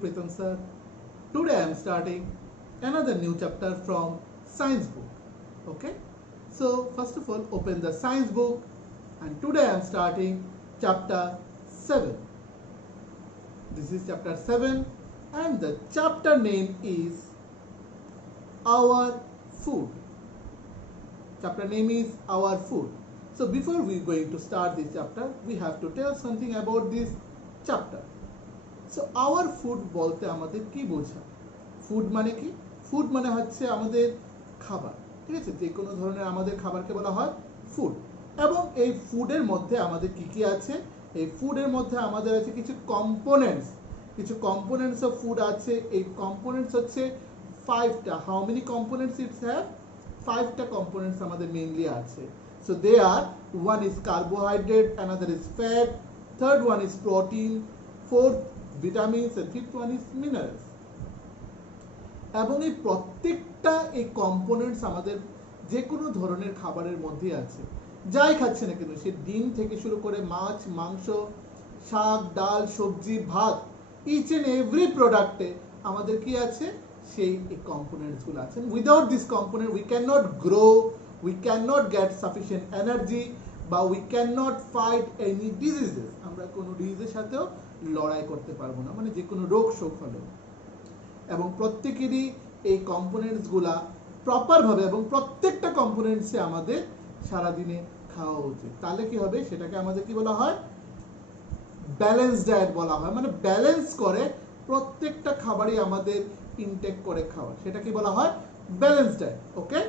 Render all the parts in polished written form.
Pritam sir. Today I am starting another new chapter from science book. Okay, so first of all open the science book, and today I am starting chapter 7. This is chapter 7 and the chapter name is Our Food. Chapter name is Our Food. So before we going to start this chapter, we have to tell something about this chapter. So our food বলতে আমাদের কি বোঝায়? ফুড মানে কি? ফুড মানে হচ্ছে আমাদের খাবার, ঠিক আছে? যে কোনো ধরনের আমাদের খাবারকে বলা হয় ফুড। এবং এই ফুডের মধ্যে আমাদের কি কি আছে? এই ফুডের মধ্যে আমাদের আছে কিছু কম্পোনেন্টস অফ ফুড আছে। এই কম্পোনেন্টস হচ্ছে 5টা। How many components it's have? 5টা কম্পোনেন্টস আমাদের মেইনলি আছে। So they are, one is carbohydrate, another is fat, third one is protein, fourth vitamins, and fifth one is minerals. এবং এই প্রত্যেকটা এই কম্পোনেন্টস আমাদের যে কোনো ধরনের খাবারের মধ্যে আছে। যাই খাচ্ছে না কেন, সে ডিম থেকে শুরু করে মাছ, মাংস, শাক, ডাল, সবজি, ভাত, ইচ এন্ড এভরি প্রোডাক্টে আমাদের কি আছে? সেই এই কম্পোনেন্টসগুলো আছে। Without this component we can not grow, we cannot get sufficient energy, বা we cannot fight any diseases. আমরা কোনো ডিজিজের সাথেও লড়াই করতে পারবো না, মানে যে কোনো রোগ শোক হলেও। এবং প্রত্যেকেরই এই কম্পোনেন্টসগুলা প্রপারভাবে এবং প্রত্যেকটা কম্পোনেন্টসে আমাদের সারাদিনে খাওয়া উচিত। তাহলে কি হবে? সেটাকে আমাদের কি বলা হয়? ব্যালেন্স ডায়েট বলা হয়। মানে ব্যালেন্স করে প্রত্যেকটা খাবারই আমাদের ইনটেক করে খাওয়া, সেটাকে বলা হয় balance diet. Okay,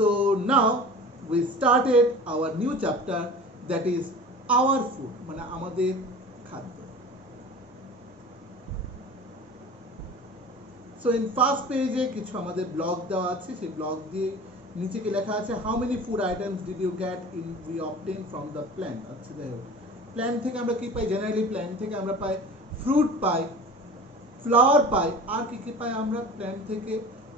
so now we started our new chapter, that is our food, মানে আমাদের খাদ্য। so in first page কিছু আমাদের ব্লগ দেওয়া আছে, সেই ব্লগ দিয়ে নিচে কি লেখা আছে? how many food items did you get in we obtain from the plant? আচ্ছা, যাই হোক, প্ল্যান্ট থেকে আমরা কি পাই? জেনারেলি প্ল্যান্ট থেকে আমরা পাই ফ্রুট পাই, ফ্লাওয়ার পাই, আর কি কি পাই আমরা প্ল্যান্ট থেকে?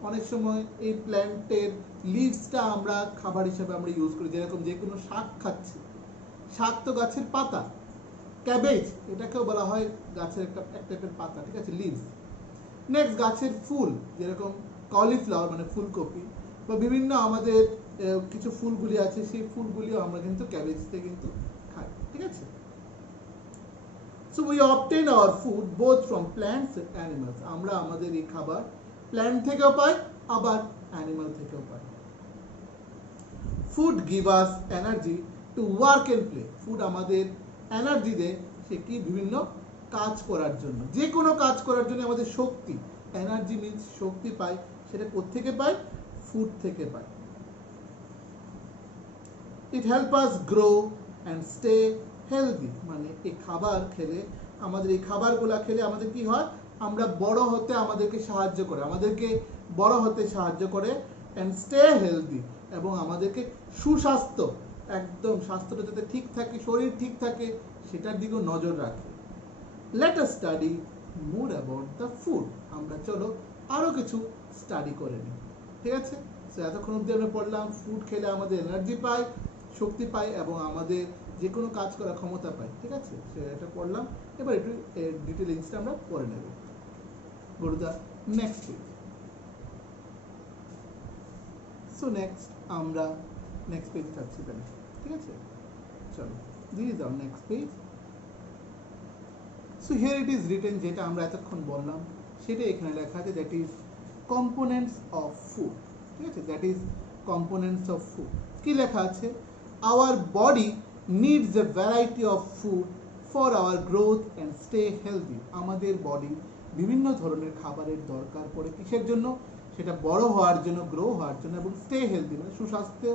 অনেক সময় এই প্ল্যান্টের লিভসটা আমরা খাবার হিসেবে আমরা ইউজ করি। যেরকম যে কোনো শাক খাচ্ছি, শাক তো গাছের পাতা। ক্যাবেজ, এটাকেও বলা হয় গাছের একটা টাইপের পাতা, ঠিক আছে, লিভস। নেক্সট গাছের ফুল, যেরকম কলিফ্লাওয়ার মানে ফুলকপি, বা বিভিন্ন আমাদের কিছু ফুলগুলি আছে, সেই ফুলগুলিও আমরা কিন্তু ক্যাবেজ থেকে কিন্তু খাই, ঠিক আছে। So we obtain our food both from plants and animals. আমরা আমাদের এই খাবার প্ল্যান্ট থেকেও পাই, আবার অ্যানিমাল থেকেও পাই। Food give us energy to work and play. Food আমাদের এনার্জি দেয়, সে কি? বিভিন্ন কাজ করার জন্য। যে কোনো কাজ করার জন্য আমাদের শক্তি, এনার্জি মিন্স শক্তি পাই, সেটা কোত্থেকে পাই? ফুড থেকে পাই। It help us grow and stay healthy. মানে এই খাবার খেলে, আমাদের এই খাবারগুলা খেলে আমাদের কি হয়? আমরা বড় হতে আমাদেরকে সাহায্য করে, আমাদেরকে বড় হতে সাহায্য করে, অ্যান্ড স্টে হেলদি, এবং আমাদেরকে সুস্বাস্থ্য, একদম স্বাস্থ্যটা যাতে ঠিক থাকে, শরীর ঠিক থাকে, সেটার দিকেও নজর রাখে। Let us study more about the food. আমরা চলো আরও কিছু স্টাডি করে নিই, ঠিক আছে। সো এতক্ষণ অবধি আমরা পড়লাম ফুড খেলে আমাদের এনার্জি পাই, শক্তি পাই, এবং আমাদের যে কোনো কাজ করার ক্ষমতা পাই, ঠিক আছে। সেটা পড়লাম। এবার একটু ডিটেলিংসটা আমরা পড়ে নেব। Go to the next page. So next আমরা next page যাচ্ছি তাহলে, ঠিক আছে। চলো, this is our next page. So here it is written, যেটা আমরা এতক্ষণ বললাম সেটা এখানে লেখা আছে, that is components of food, ঠিক আছে। that is components of food. কি লেখা আছে? our body needs a variety of food for our growth and stay healthy. আমাদের বডি বিভিন্ন ধরনের খাবারের দরকার পড়ে, কিসের জন্য? সেটা বড় হওয়ার জন্য, গ্রো হওয়ার জন্য, এবং স্টে হেলদি মানে সুস্বাস্থ্য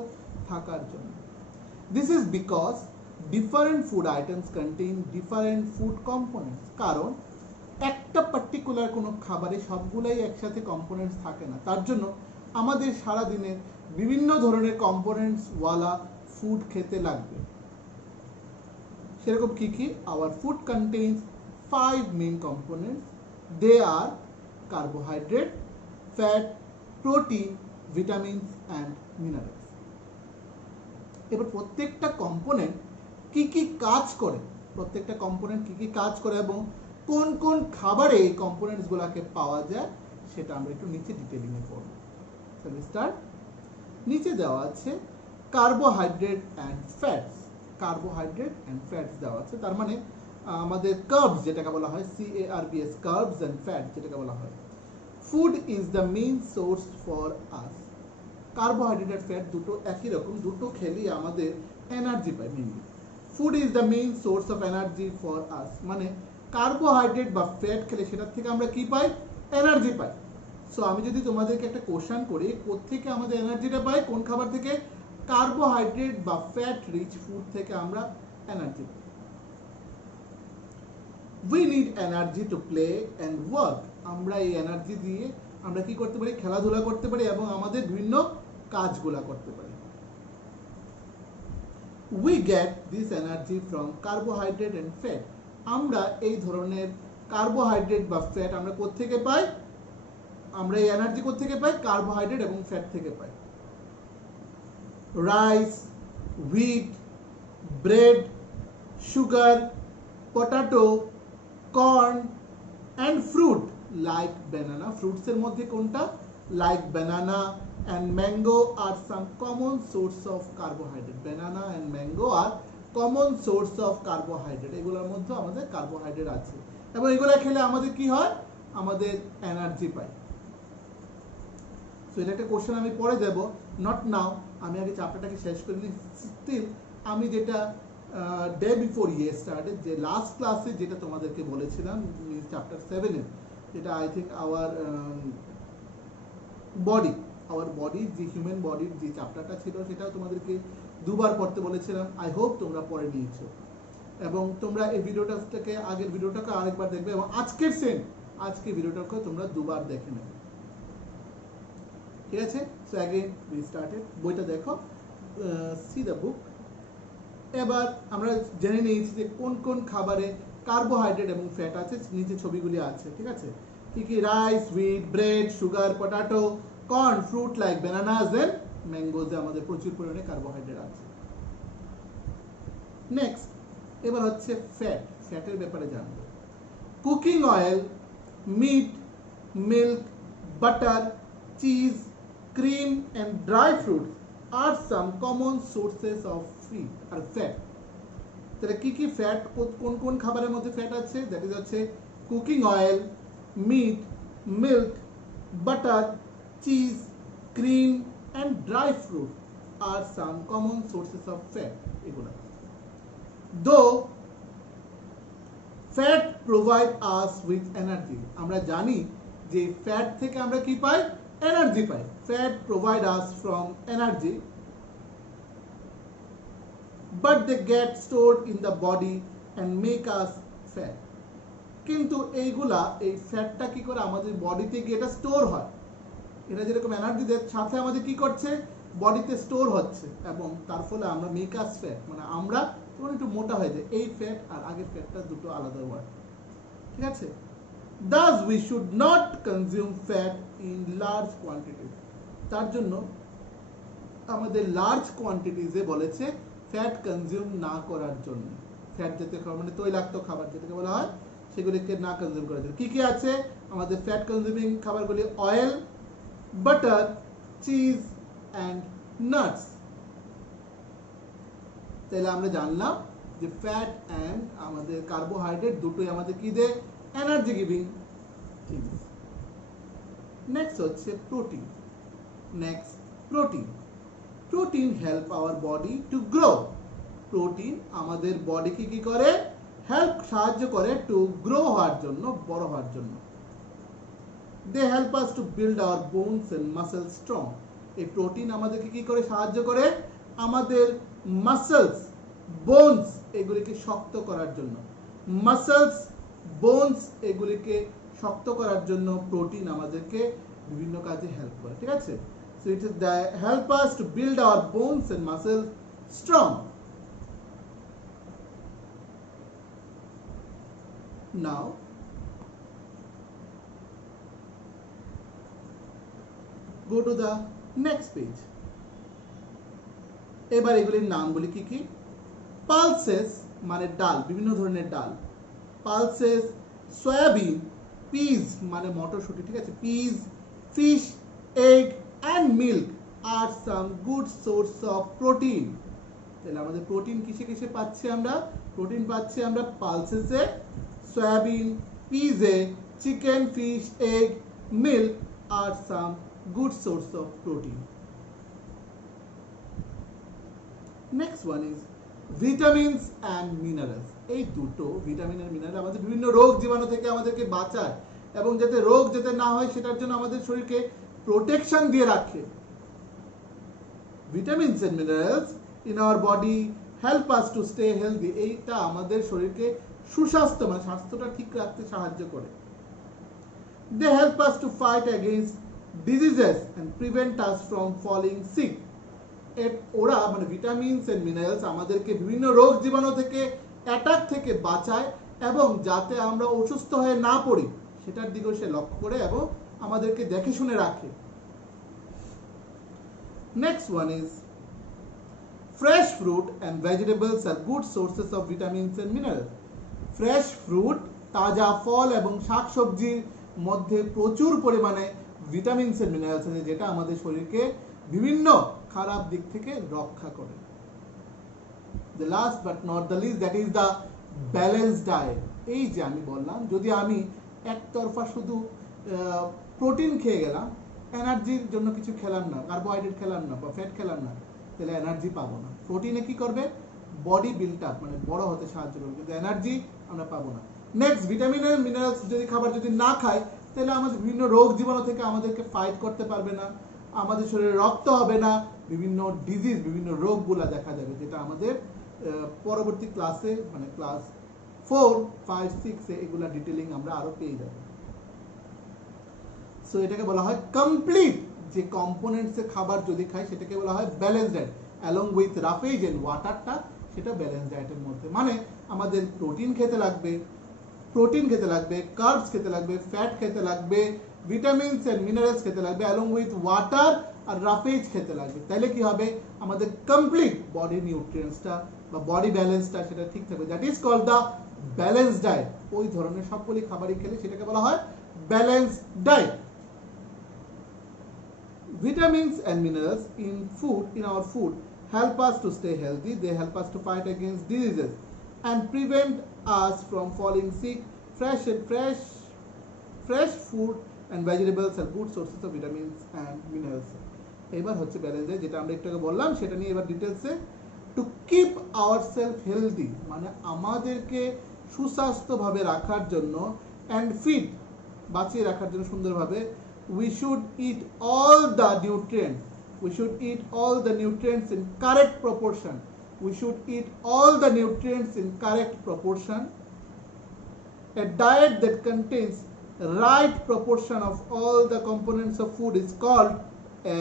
থাকার জন্য। This is because different food items contain different food components. কারণ একটা পার্টিকুলার কোনো খাবারে সবগুলাই একসাথে কম্পোনেন্টস থাকে না, তার জন্য আমাদের সারাদিনে বিভিন্ন ধরনের কম্পোনেন্টস ওয়ালা ফুড খেতে লাগবে। সেরকম কি কি? Our food contains 5 main components. They are carbohydrate, fat, protein, vitamins and minerals. এবার প্রত্যেকটা কম্পোনেন্ট কি কি কাজ করে প্রত্যেকটা কম্পোনেন্ট কি কি কাজ করে এবং কোন কোন খাবারে এই কম্পোনেন্টসগুলোকে পাওয়া যায় সেটা আমরা একটু নিচে ডিটেইলিংয়ে পড়ব। তাহলে স্টার্ট। নিচে দেওয়া আছে carbohydrate and fats. Carbohydrate and fats দেওয়া আছে, তার মানে আমাদের কার্বস যেটাকে বলা হয়, CARBS, কার্বস অ্যান্ড ফ্যাট যেটাকে বলা হয়। Food is the main source for us. Carbohydrate আর ফ্যাট দুটো একই রকম, দুটো খেলেই আমাদের এনার্জি পাই mainly. Food is the main source of energy for us, মানে কার্বোহাইড্রেট বা ফ্যাট খেলে সেটার থেকে আমরা কি পাই? এনার্জি পাই। সো আমি যদি তোমাদেরকে একটা কোশ্চেন করি, কোত্থেকে আমাদের এনার্জিটা পাই, কোন খাবার থেকে? কার্বোহাইড্রেট বা ফ্যাট রিচ ফুড থেকে আমরা এনার্জি পাই। We need energy to play and work. আমরা এই এনার্জি দিয়ে আমরা কি করতে পারি? খেলাধুলা করতে পারি এবং আমাদের বিভিন্ন কাজগুলা করতে পারি। We get this energy from carbohydrate and fat. আমরা এই ধরনের কার্বোহাইড্রেট বা ফ্যাট আমরা কোত্থেকে পাই? আমরা এই এনার্জি কোত্থেকে পাই? কার্বোহাইড্রেট এবং ফ্যাট থেকে পাই। Rice, wheat, bread, sugar, potato, corn and fruit like banana. ফ্রুটসের মধ্যে কোনটা? Like banana and mango are some common source of carbohydrate. Banana and mango are common source of carbohydrate. এগুলোর মধ্যে আমাদের কার্বোহাইড্রেট আছে এবং এগুলো খেলে আমাদের কি হয়? আমাদের এনার্জি পাই। সো এটা একটা কোশ্চেন আমি পরে দেব, নট নাও। আমি আগে চ্যাপ্টারটাকে শেষ করে নিই। স্টিল আমি যেটা ডে বিফোর স্টার্টেড, যে লাস্ট ক্লাসে যেটা তোমাদেরকে বলেছিলাম চ্যাপ্টার 7 এর, যেটা আই থিঙ্ক আওয়ার বডি, যে হিউম্যান বডির যে চ্যাপ্টারটা ছিল সেটাও তোমাদেরকে দুবার পড়তে বলেছিলাম। আই হোপ তোমরা পড়ে নিয়েছো এবং তোমরা এই ভিডিওটাকে, আগের ভিডিওটাকে আরেকবার দেখবে এবং আজকের ভিডিওটাকে তোমরা দুবার দেখে নেবে। ঠিক আছে? So again we started. বইটা দেখো, সি দ্য বুক। এবার আমরা জেনে নিয়েছি যে কোন কোন খাবারে কার্বোহাইড্রেট এবং ফ্যাট আছে, নিচে ছবিগুলি আছে। ঠিক আছে? কি কি? Rice, wheat, bread, sugar, potato, corn, fruit like bananas and ম্যাঙ্গোজে আমাদের প্রচুর পরিমাণে কার্বোহাইড্রেট আছে। নেক্সট, এবার হচ্ছে ফ্যাট। ফ্যাটের ব্যাপারে জানবো। Cooking oil, meat, milk, butter, cheese, cream and dry fruits are some common sources of fat. তাহলে কি কি ফ্যাট, কোন কোন খাবারের মধ্যে ফ্যাট আছে? দ্যাট ইজ হচ্ছে cooking oil, meat, milk, butter, cheese, cream and dry fruit are some common sources of fat. এগুলো দো fat provide us with energy. আমরা জানি যে ফ্যাট থেকে আমরা কি পাই? এনার্জি পাই। Fat provide us from energy, but they get stored in the body and make us fat. কিন্তু এইগুলা, এই ফ্যাটটা কি করে আমাদের বডিতে গিয়ে এটা স্টোর হয়। এটা যেরকম এনার্জি দেয়, সাথে আমাদের কি করছে? বডিতে স্টোর হচ্ছে এবং তার ফলে আমরা মেক আস ফ্যাট, মানে আমরা তখন একটু মোটা হয়ে যায়। এই ফ্যাট আর আগের ফ্যাটটা দুটো আলাদা ওয়ার্ড। ঠিক আছে? Thus we should not consume fat in large quantities. তার জন্য আমাদের লার্জ কোয়ান্টিটিজে বলেছে ফ্যাট কনজিউম না করার জন্য। ফ্যাট জাতীয় খাবার মানে তৈলাক্ত খাবার যেটাকে বলা হয়, সেগুলিকে না কনজিউম করার জন্য। কি কি আছে আমাদের ফ্যাট কনজিউমিং খাবারগুলি? Oil, butter, cheese and nuts. তাহলে আমরা জানলাম যে ফ্যাট অ্যান্ড আমাদের কার্বোহাইড্রেট দুটোই আমাদের কি দেয়? Energy giving things. নেক্সট হচ্ছে protein. Protein help our body to grow. Protein আমাদের বডিকে কি করে? সাহায্য করে টু গ্রো হওয়ার জন্য, বড় হওয়ার জন্য। They help us to build our bones and muscle strong. এই প্রোটিন আমাদেরকে কি করে সাহায্য করে? আমাদের মাসেলস, বোনস এগুলিকে শক্ত করার জন্য। মাসেলস, বোনস এগুলিকে শক্ত করার জন্য প্রোটিন আমাদেরকে বিভিন্ন কাজে হেল্প করে। ঠিক আছে? So it is the help us to build our bones and muscles strong. Now go to the next page. এবার এগুলির নামগুলি কি কি? Pulses মানে ডাল, বিভিন্ন ধরনের ডাল। পালসেস, সয়াবিন, পিস মানে মটরশুঁটি, ঠিক আছে, peas, fish, egg and milk are some good source of protein. তাহলে আমাদের প্রোটিন কিসে কিসে পাচ্ছি আমরা? প্রোটিন পাচ্ছি আমরা পালসেসে, সয়াবিন, পিসে, chicken, fish, egg, milk are some good source of protein. Next one is vitamins and minerals. এই দুটো ভিটামিন আর মিনারেল আমাদের বিভিন্ন রোগ জীবাণু থেকে আমাদেরকে বাঁচায় এবং যাতে রোগ যাতে না হয় সেটার জন্য আমাদের শরীরকে প্রোটেকশন দিয়ে রাখে। Vitamins and minerals in our body help us to stay healthy. এইটা আমাদের শরীরকে সুস্বাস্থ্য মানে স্বাস্থ্যটা ঠিক রাখতে সাহায্য করে। They help us to fight against diseases and prevent us from falling sick. ওরা মানে ভিটামিনস এন্ড মিনারেলস আমাদেরকে বিভিন্ন রোগ জীবাণু থেকে, অ্যাটাক থেকে বাঁচায় এবং যাতে আমরা অসুস্থ হয়ে না পড়ি সেটার দিকেও সে লক্ষ্য করে এবং আমাদেরকে দেখে শুনে রাখে। Next one is fresh fruit and vegetables are good sources of vitamins and minerals. Fresh fruit, তাজা ফল এবং শাকসবজির মধ্যে প্রচুর পরিমাণে ভিটামিনস এন্ড মিনারেলস আছে যেটা আমাদের শরীরকে বিভিন্ন খারাপ দিক থেকে রক্ষা করে। The last but not the least, that is the balanced diet. এই যে আমি বললাম যদি আমি একতরফা শুধু প্রোটিন খেয়ে গেলাম, এনার্জির জন্য কিছু খেলাম না, কার্বোহাইড্রেট খেলাম না বা ফ্যাট খেলাম না, তাহলে এনার্জি পাবো না। প্রোটিনে কি করবে? বডি বিল্ড আপ মানে বড় হতে সাহায্য করবে, কিন্তু এনার্জি আমরা পাবো না। নেক্সট, ভিটামিন আর মিনারেলস যদি খাবার যদি না খাই তাহলে আমাদের বিভিন্ন রোগ জীবাণু থেকে আমাদেরকে ফাইট করতে পারবে না, আমাদের শরীরে রক্ত হবে না, বিভিন্ন ডিজিজ বিভিন্ন রোগগুলা দেখা যাবে, যেটা আমাদের পরবর্তী ক্লাসে মানে ক্লাস 4, 5, 6 এগুলা ডিটেইলিং আমরা আরো পেয়ে যাব। সো এটাকে বলা হয় কমপ্লিট যে কম্পোনেন্টস এর খাবার যদি খাই সেটাকে বলা হয় balanced diet along with roughage and ওয়াটারটা সেটা ব্যালেন্সড ডায়েটের মধ্যে। মানে আমাদের প্রোটিন খেতে লাগবে, কার্বস খেতে লাগবে, ফ্যাট খেতে লাগবে, ভিটামিনস এন্ড মিনারেলস খেতে লাগবে অ্যালং উইথ ওয়াটার আর রাফেজ খেতে লাগবে। তাহলে কি হবে? আমাদের কমপ্লিট বডি নিউট্রিয়েন্টসটা বা বডি ব্যালেন্সটা সেটা ঠিক থাকবে। That is called the balanced diet. ওই ধরনের সবগুলি খাবারই খেলে সেটাকে বলা হয় balanced diet. Vitamins and minerals in our food help us to stay healthy. They help us to fight against diseases and prevent us from falling sick. Fresh food and vegetables are good sources of vitamins and minerals. এবার হচ্ছে balance diet, যেটা আমরা একটু আগে বললাম সেটা নিয়ে এবার ডিটেলসে। টু কিপ আওয়ারসেলফ হেলদি মানে আমাদেরকে সুস্বাস্থ্যভাবে রাখার জন্য অ্যান্ড ফিট বাঁচিয়ে রাখার জন্য সুন্দরভাবে we should eat all the nutrients in correct proportion. A diet that contains right proportion of all the components of food is called a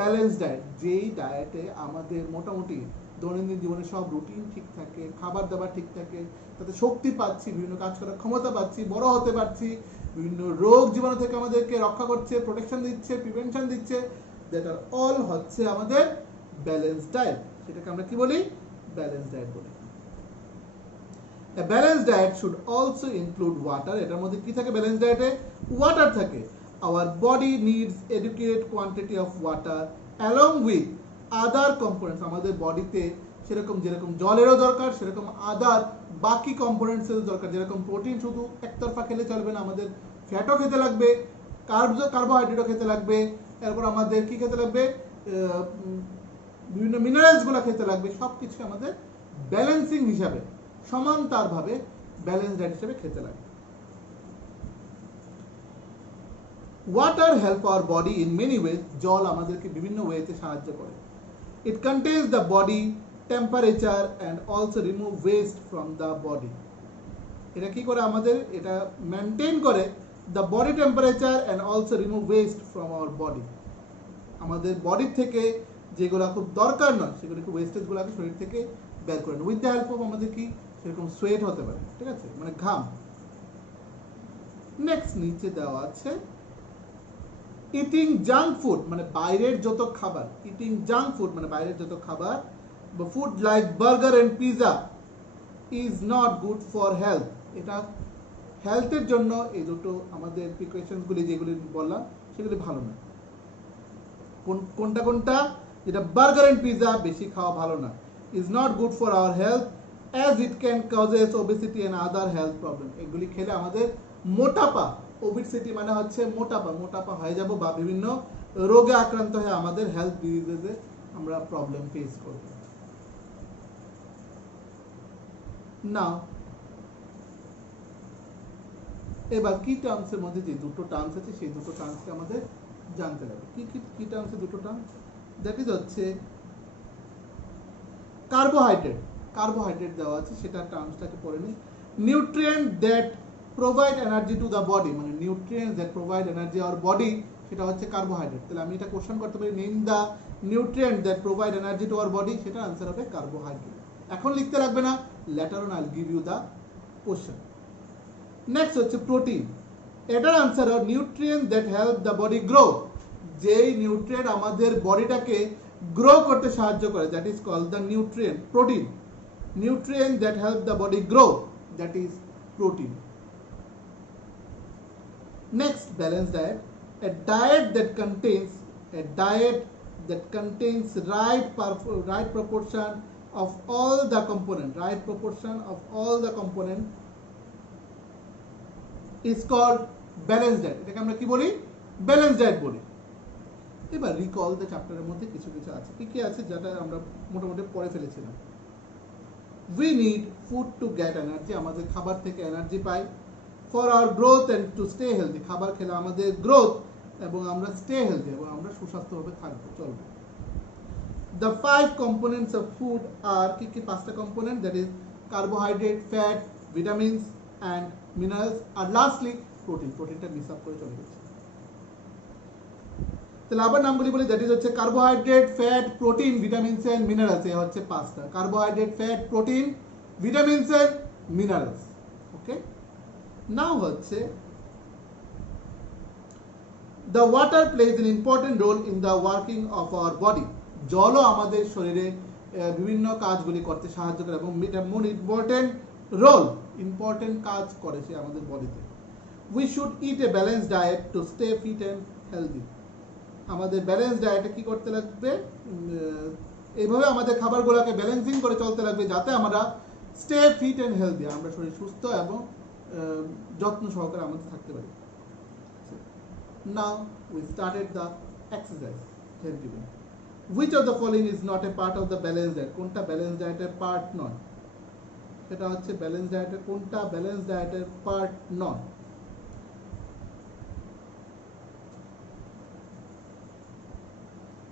balanced diet. যেই ডায়েটে আমাদের মোটামুটি দৈনন্দিন জীবনে সব রুটিন ঠিক থাকে, খাবার দাবার ঠিক থাকে, তাতে শক্তি পাচ্ছি, বিভিন্ন কাজ করার ক্ষমতা পাচ্ছি, বড় হতে পারছি, বিভিন্ন রোগ জীবাণু থেকে আমাদেরকে রক্ষা করছে, প্রোটেকশন দিচ্ছে, প্রিভেনশন দিচ্ছে, দ্যাট আর অল হচ্ছে আমাদের ব্যালেন্সড ডায়েট। সেটাকে আমরা কি বলি? ব্যালেন্সড ডায়েট বলি। A balanced diet should also include water. এটার মধ্যে কি থাকে ব্যালেন্সড ডায়েটে? ওয়াটার থাকে। Our body needs adequate quantity of water along with other components. আমাদের বডিতে সেরকম যেরকম জলেরও দরকার সেরকম আদার বাকি কম্পোনেন্টসেরও দরকার। যেরকম প্রোটিন শুধু একতরফা খেলে চলবে না, আমাদের ফ্যাটও খেতে লাগবে, কার্বোহাইড্রেটও খেতে লাগবে, এরপর আমাদের কি খেতে লাগবে? বিভিন্ন মিনারেলসগুলো খেতে লাগবে। সব কিছু আমাদের ব্যালেন্সিং হিসাবে সমানতারভাবে ব্যালেন্স ডায়েট হিসেবে খেতে লাগবে। Water help our body in many ways. জল আমাদেরকে বিভিন্ন ওয়েতে সাহায্য করে। It contains the body temperature and also remove waste from the body. এটা কি করে? আমাদের এটা মেনটেন করে the body temperature and also remove waste from our body. আমাদের বডির থেকে যেগুলো খুব দরকার নয় সেগুলোকে ওয়েস্টেজগুলোকে শরীর থেকে বের করে নেয়। উইথ দ্য হেল্প অফ আমাদের কি সেরকম সোয়েট হতে পারে, ঠিক আছে, মানে ঘাম। নেক্সট নিচে দেওয়া আছে ইটিং জাঙ্ক ফুড মানে বাইরের যত খাবার, ইটিং জাঙ্ক ফুড মানে বাইরের যত খাবার, food like burger and pizza is not good for health. এটা হেলথের জন্য এই দুটো আমাদের প্রিকশনসগুলি যেগুলি বললাম সেগুলি ভালো না। কোনটা কোনটা? যেটা বার্গার এন্ড পিৎজা বেশি খাওয়া ভালো না। Is not good for our health as it can causes obesity and other health problem. এগুলি খেলে আমাদের মোটাপা, ওবেসিটি মানে হচ্ছে মোটাপা হয়ে যাব বা বিভিন্ন রোগে আক্রান্ত হয়ে আমাদের হেলথ ডিজিজে আমরা প্রবলেম ফেস করব। না এবার কি টার্মসের মধ্যে যে দুটো টার্মস আছে সেই দুটো টার্মসকে আমাদের জানতে হবে। কি টার্মসে দুটো টার্মস? দ্যাট ইজ হচ্ছে কার্বোহাইড্রেট দেওয়া আছে, সেটা টার্মসটাকে পড়ে নিই। Nutrient that provide energy to the body, মানে nutrient that provide energy our body, সেটা হচ্ছে কার্বোহাইড্রেট। তাহলে আমি এটা কোশ্চেন করতে পারি, name the nutrient that provide energy to our body, সেটা আনসার হবে কার্বোহাইড্রেট। এখন লিখতে লাগবে না, later on I will give you the question. Next হচ্ছে প্রোটিন। এটার আনসার হবে nutrient that help the body grow, যেই নিউট্রিয়েন্ট আমাদের বডিটাকে গ্রো করতে সাহায্য করে, that is called the nutrient protein. Nutrient that help the body grow, that is protein. Next, balanced diet. A diet that contains right proportion of all the component is called balanced diet. এটাকে আমরা কি বলি? Balance diet বলি। এবার recall the চ্যাপ্টারের মধ্যে কিছু কিছু আছে, কি আছে যেটা আমরা মোটামুটি পড়ে ফেলেছিলাম। We need food to get energy, আমাদের খাবার থেকে এনার্জি পাই। For our growth and to stay healthy, খাবার খেলে আমাদের গ্রোথ এবং আমরা স্টে হেলদি এবং আমরা সুস্বাস্থ্যভাবে থাকবো, চলবো। The 5 components of food are কি পাঁচটা component, that is carbohydrate, fat, vitamins and minerals, আর লাস্টলি প্রোটিনটা মিস আপ করে চলে গেছে। তাহলে আবার নামগুলি বলি, দ্যাট ইজ হচ্ছে carbohydrate, fat, protein, vitamins and minerals. এই হচ্ছে পাঁচটা, carbohydrate, fat, protein, vitamins and minerals. Okay, now হচ্ছে the water plays an important role in the working of our body. জলও আমাদের শরীরে বিভিন্ন কাজগুলি করতে সাহায্য করে এবং ইম্পর্টেন্ট কাজ করে সে আমাদের বডিতে। We should eat a balanced diet to stay fit and healthy. আমাদের ব্যালেন্স ডায়েটে কি করতে লাগবে? এইভাবে আমাদের খাবারগুলোকে ব্যালেন্সিং করে চলতে লাগবে যাতে আমরা স্টে ফিট অ্যান্ড হেলদি, আমরা শরীর সুস্থ এবং যত্ন সহকারে আমাদের থাকতে পারি। Now we started the exercise. Which of the following is not a part of the balanced diet? কোনটা ব্যালেন্স ডায়েটের পার্ট নয়? সেটা হচ্ছে ব্যালেন্স ডায়েটের কোনটা ব্যালেন্স ডায়েটের পার্ট নয়?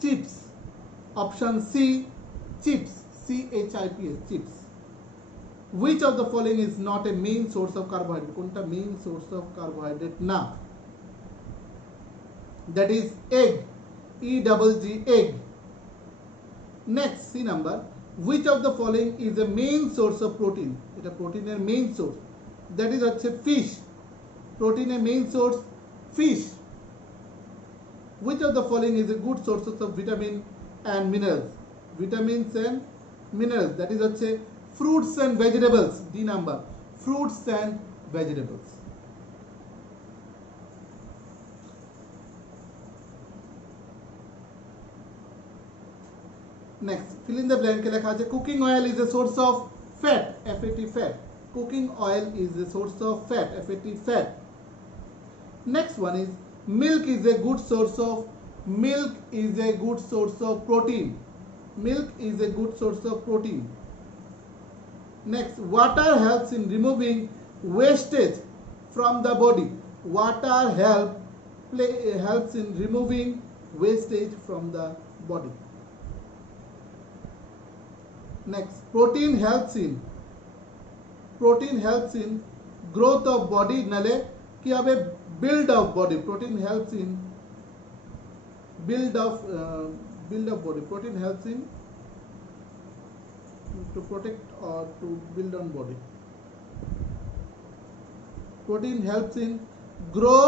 Chips, option C chips, CHIPS, chips. Which of the following is not a main source of carbohydrate? কোনটা মেইন সোর্স অফ কার্বোহাইড্রেট না? That is egg, EGG, egg. Next, C number. Which of the following is a main source of protein? এটা প্রোটিনের main source, that is হচ্ছে ফিশ। প্রোটিনের main source fish. Which of the following is a good sources of vitamin and minerals? Vitamins and minerals, that is হচ্ছে fruits and vegetables, D number, fruits and vegetables. Next, fill in the blank এ লেখা আছে cooking oil is a source of fat, FAT, fat. Cooking oil is a source of fat, FAT, fat. Next one is milk is a good source of protein. Milk is a good source of protein. Next, water helps in removing wastage from the body. Water helps in removing wastage from the body. Next, protein helps in growth of body, নালে কি হবে build of body. Protein helps in build of body. Protein helps in to protect or to build on body. Protein helps in grow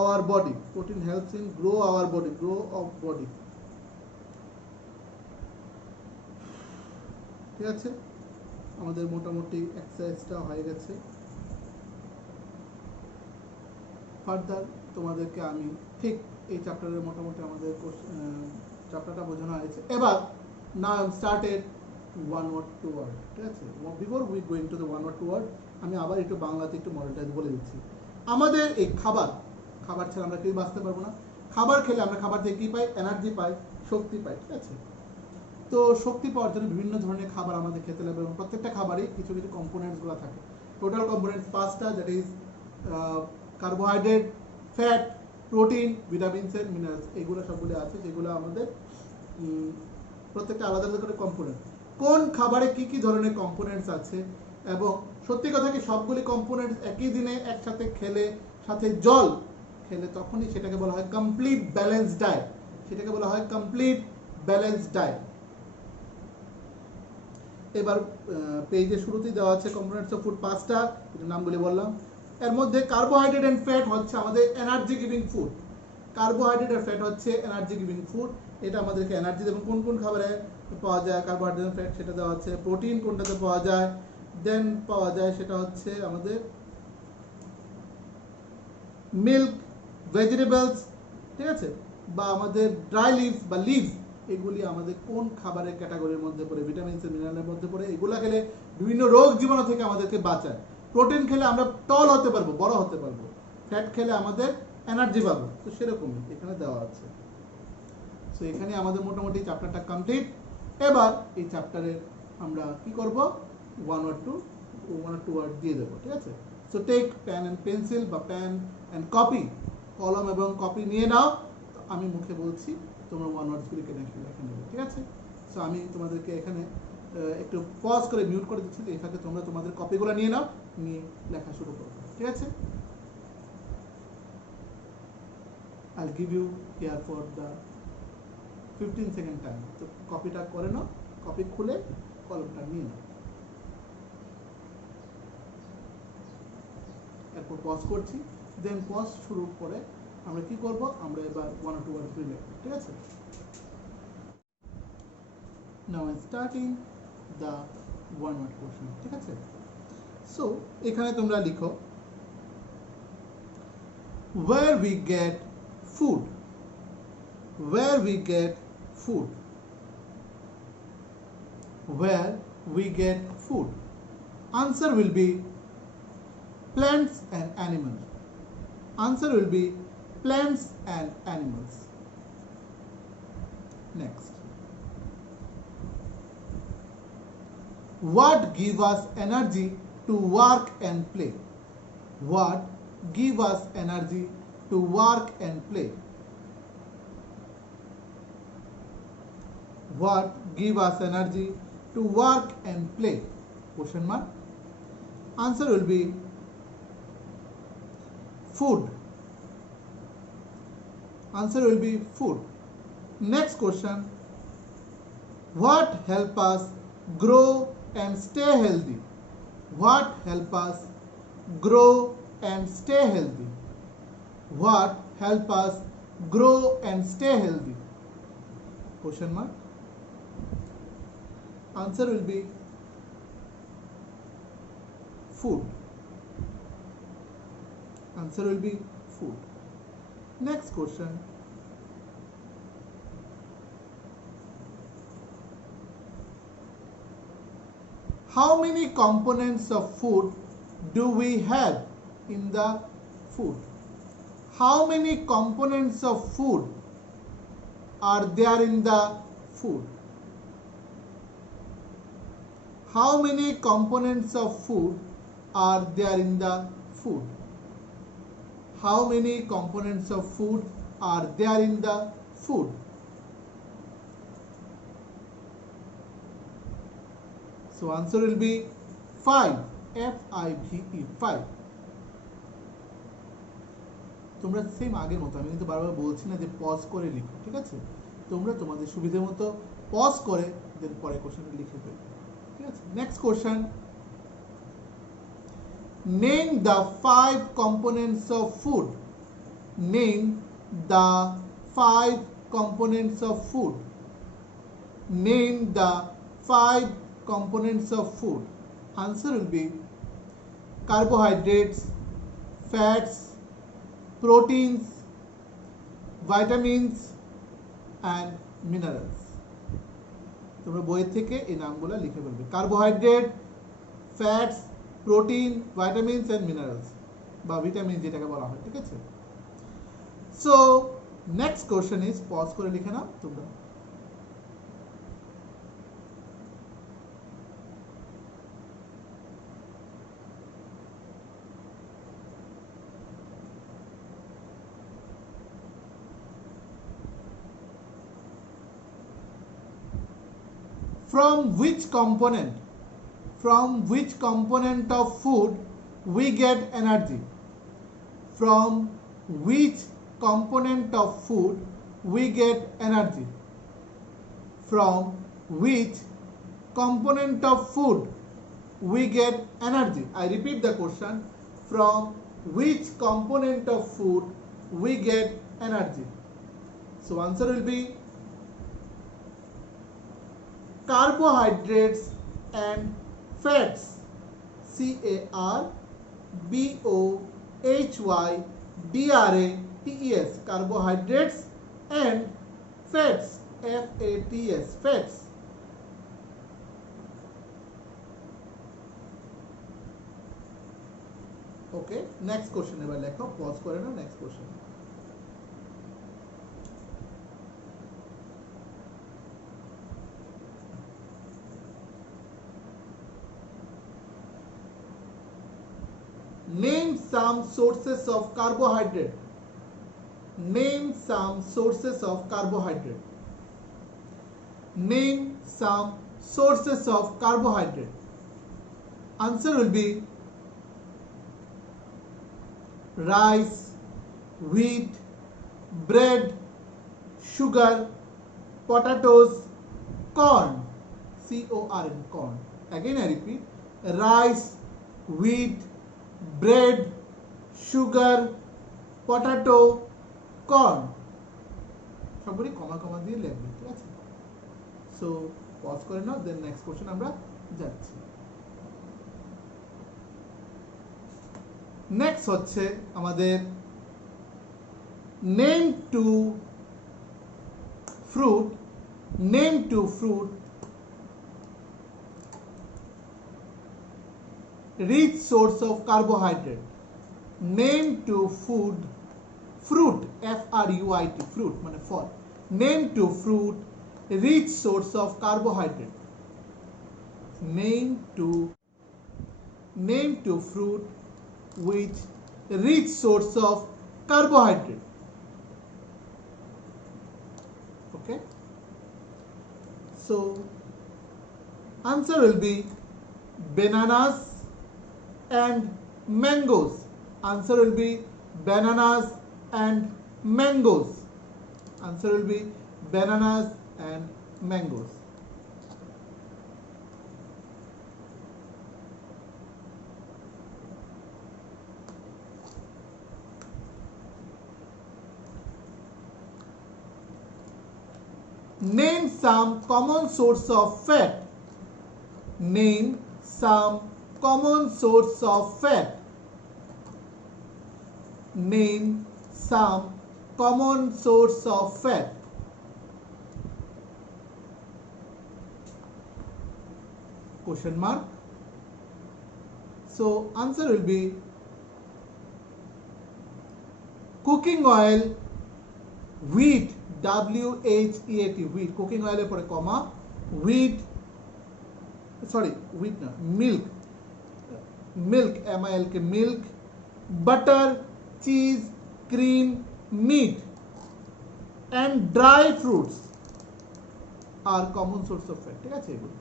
our body. Protein helps in grow our body, grow of body. ঠিক আছে, আমাদের মোটামুটি এক্সারসাইজটা হয়ে গেছে। ফার্দার তোমাদেরকে আমি ঠিক এই চ্যাপ্টারের মোটামুটি আমাদের চ্যাপ্টারটা বোঝানো হয়েছে। এবার now I started one word to word, ঠিক আছে। Before we going to the one word to word, আমি আবার একটু বাংলাতে একটু মডেলটা বলে দিচ্ছি। আমাদের এই খাবার ছাড়া আমরা কেউ বাঁচতে পারবো না। খাবার খেলে আমরা খাবার থেকে কী পাই? এনার্জি পাই, শক্তি পাই, ঠিক আছে। তো শক্তি পাওয়ার জন্য বিভিন্ন ধরনের খাবার আমাদের খেতে লাগবে এবং প্রত্যেকটা খাবারই কিছু কিছু কম্পোনেন্টসগুলো থাকে। টোটাল কম্পোনেন্টস 5টা, that is carbohydrate, fat, protein, vitamins and minerals, এগুলো সবগুলো আছে, যেগুলো আমাদের প্রত্যেকটা আলাদা আলাদা করে কম্পোনেন্ট। কোন খাবারে কি কি ধরনের কম্পোনেন্টস আছে, এবং সত্যি কথা কি সবগুলি কম্পোনেন্টস একই দিনে একসাথে খেলে, সাথে জল খেলে, তখনই সেটাকে বলা হয় কমপ্লিট ব্যালেন্স ডায়েট। সেটাকে বলা হয় কমপ্লিট ব্যালেন্স ডায়েট। এবার পেজের শুরুতেই দেওয়া আছে কম্পোনেন্টস অফ ফুড 5টা, এটার নামগুলি বললাম। এর মধ্যে কার্বোহাইড্রেট এন্ড ফ্যাট হচ্ছে আমাদের এনার্জি গিভিং ফুড। কার্বোহাইড্রেট আর ফ্যাট হচ্ছে এনার্জি গিভিং ফুড, এটা আমাদেরকে এনার্জি দেবে। কোন কোন খাবারে পাওয়া যায় কার্বোহাইড্রেট এন্ড ফ্যাট সেটা দেওয়া আছে। প্রোটিন কোনটাতে পাওয়া যায়, দেন পাওয়া যায় সেটা হচ্ছে আমাদের মিল্ক, ভেজিটেবলস, ঠিক আছে, বা আমাদের ড্রাই লিভস বা লিভস, এগুলি আমাদের কোন খাবারের ক্যাটাগরির মধ্যে পড়ে? ভিটামিনস এন্ড মিনারেলের মধ্যে পড়ে। এগুলো খেলে বিভিন্ন রোগ জীবাণু থেকে আমাদেরকে বাঁচায়। প্রোটিন খেলে আমরা টল হতে পারবো, বড় হতে পারবো। ফ্যাট খেলে আমাদের এনার্জি পাবো। তো সেরকমই এখানে দেওয়া আছে। সো এখানে আমাদের মোটামুটি চ্যাপ্টারটা কমপ্লিট। এবার এই চ্যাপ্টারের আমরা কি করব? ওয়ান ওয়ার্ড টু ওয়ার্ড দিয়ে দেবো, ঠিক আছে। So take pen and pencil বা পেন অ্যান্ড কপি, কলম এবং কপি নিয়ে নাও। আমি মুখে বলছি, তোমরা ওয়ান ওয়ার্ডসগুলি লিখে নেবে, ঠিক আছে। সো আমি তোমাদেরকে এখানে একটু পজ করে মিউট করে দিচ্ছি, এই ফাঁকে তোমরা তোমাদের কপিগুলো নিয়ে নাও, নিয়ে লেখা শুরু করো, ঠিক আছে। I'll give you here for the 15 second time. তো কপিটা করে নাও, কপি খুলে কলমটা নিয়ে নাও। এরপর পজ করছি, দেন পজ শুরু করে আমরা কি করব? আমরা এবার ওয়ান টু ওয়ার্ড লিখব, ঠিক আছে। Now I'm starting the one word question, ঠিক আছে। সো এখানে তোমরা লিখো, where we get food, where we get food, where we get food. Answer will be plants and animals. Answer will be plants and animals. Next, what give us energy to work and play? What give us energy to work and play? What give us energy to work and play? Question mark. Answer will be food. Answer will be food. Next question, what help us grow and stay healthy? What help us grow and stay healthy? What help us grow and stay healthy? Question mark. Answer will be food. Answer will be food. Next question, how many components of food do we have in the food? How many components of food are there in the food? How many components of food are there in the food? How many components of food are there in the food? So answer will be 5. F-I-V-E, 5. তোমরা সেম আগের মতো, আমি কিন্তু বারবার বলছি না যে পজ করে লিখো, ঠিক আছে। তোমরা তোমাদের সুবিধা মতো পজ করে দেন পরে কোশ্চেনটা লিখে ফেলো, ঠিক আছে। Next question, name the 5 components of food. Name the 5 components of food. Name the 5 components of food. Answer will be carbohydrates, fats, proteins, vitamins and minerals. তোমরা বই থেকে এই নামগুলো লিখে ফেলবে। Carbohydrate, fats, protein, vitamins and minerals বা vitamin যেটাকে বলা হয়, ঠিক আছে? So next question is, pause করে লিখে নাও তোমরা। From which component of food we get energy? From which component of food we get energy? From which component of food we get energy? I repeat the question. From which component of food we get energy? So answer will be carbohydrates and fats. carbohydrates, carbohydrates and fats, fats, fats. Okay, next question এবার লেখো, পজ করে নাও, next question. Name some sources of carbohydrate. Name some sources of carbohydrate. Name some sources of carbohydrate. Answer will be rice, wheat, bread, sugar, potatoes, corn. C-O-R-N, corn. Again I repeat, rice, wheat, bread, sugar, potato, corn. সবগুলি কমা কমা দিয়ে লিখবে, ঠিক আছে? So pause করে নাও, দেন next question আমরা যাচ্ছি। Next হচ্ছে আমাদের name two fruit rich source of carbohydrate. Name to fruit, F-R-U-I-T, fruit মানে ফল। Name to fruit rich source of carbohydrate. Name to fruit which rich source of carbohydrate. Okay, so answer will be bananas and mangoes. Answer will be bananas and mangoes. Answer will be bananas and mangoes. Name some common source of fat. Name some common source of fat. Name some common source of fat. Question mark. So answer will be cooking oil, wheat, W-H-E-A-T, wheat, cooking oil এর পরে কমা, wheat, না, milk, M-I-L-K, milk, butter, cheese, cream, meat and dry fruits are common source of fat, ঠিক আছে? এগুলো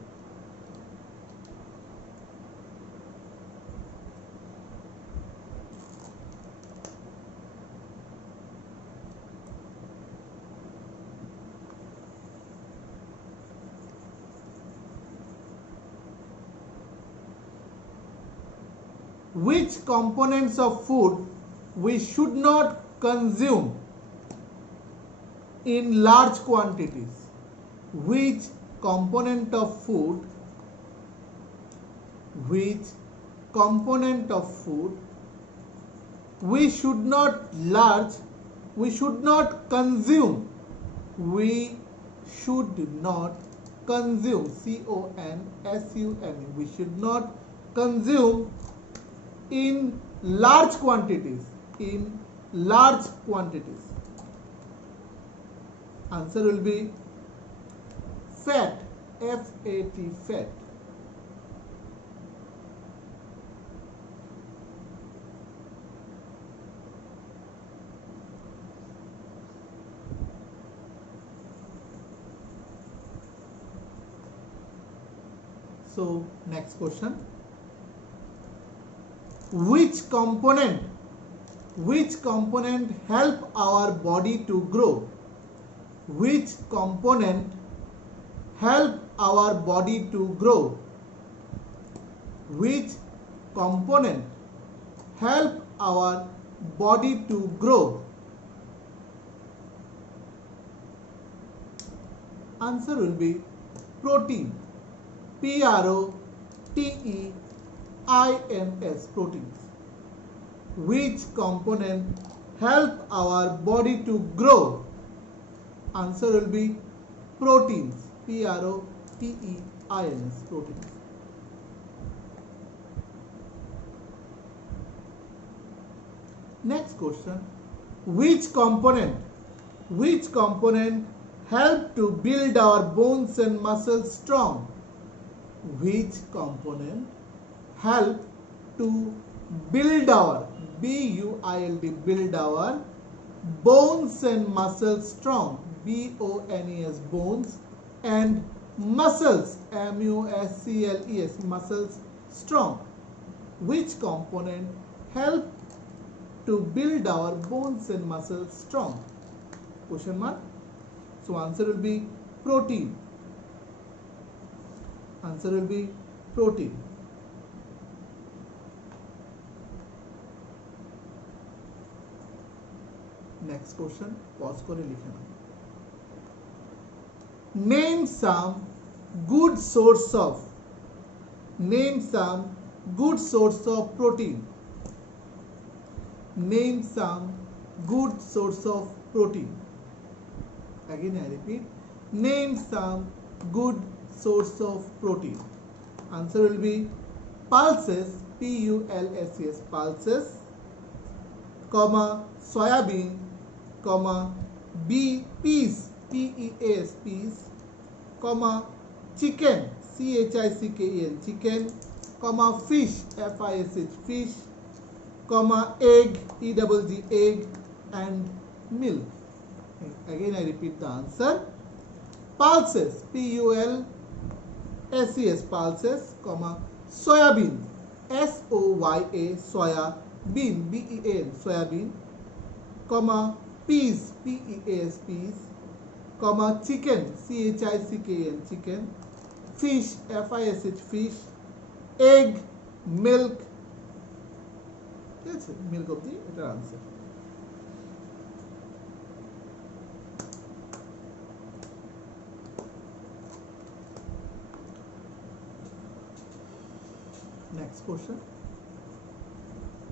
which components of food we should not consume in large quantities? Which component of food which component of food we should not large, we should not consume, we should not consume, C-O-N-S-U-M-E, we should not consume in large quantities, in large quantities. Answer will be fat, F-A-T, fat. So next question, which component help our body to grow? Which component help our body to grow? Which component help our body to grow? Answer will be protein, P-R-O-T-E-I-N-S, proteins. Which component help our body to grow? Answer will be proteins, P-R-O-T-E-I-N-S, proteins. Next question, which component help to build our bones and muscles strong? Which component help to build our, B-U-I-L-D, build our bones and muscles strong, B-O-N-E-S, bones, and muscles, M-U-S-C-L-E-S, muscles strong. Which component help to build our bones and muscles strong? Question mark. So answer will be protein. Answer will be protein. Next question, pause করে লিখে নাও। Name some good source of protein. Name some good source of protein. Again I repeat, name some good source of protein. Answer will be pulses, P-U-L-S-E-S, pulses, comma soybean, comma peas, P-E-A-S, peas, comma chicken, C-H-I-C-K-E-N, chicken, comma fish, F-I-S-H, fish, comma egg, E-double-G, egg, and milk. Again I repeat the answer. Pulses, P-U-L-S-E-S, pulses, comma soybean, S-O-Y-A, soya, bean, B-E-A-N, soybean, comma peas, P-E-A-S, peas, comma chicken, C-H-I-C-K-N, chicken, fish, F-I-S-H, fish, egg, milk. That's it, milk of the answer. Next question,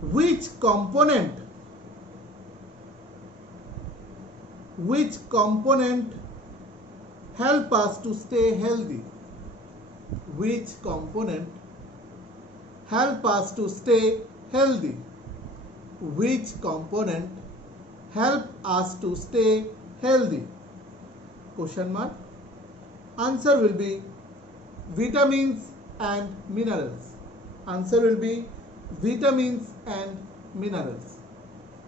which component help us to stay healthy? Which component help us to stay healthy? Which component help us to stay healthy? Question mark. Answer will be vitamins and minerals. Answer will be vitamins and minerals.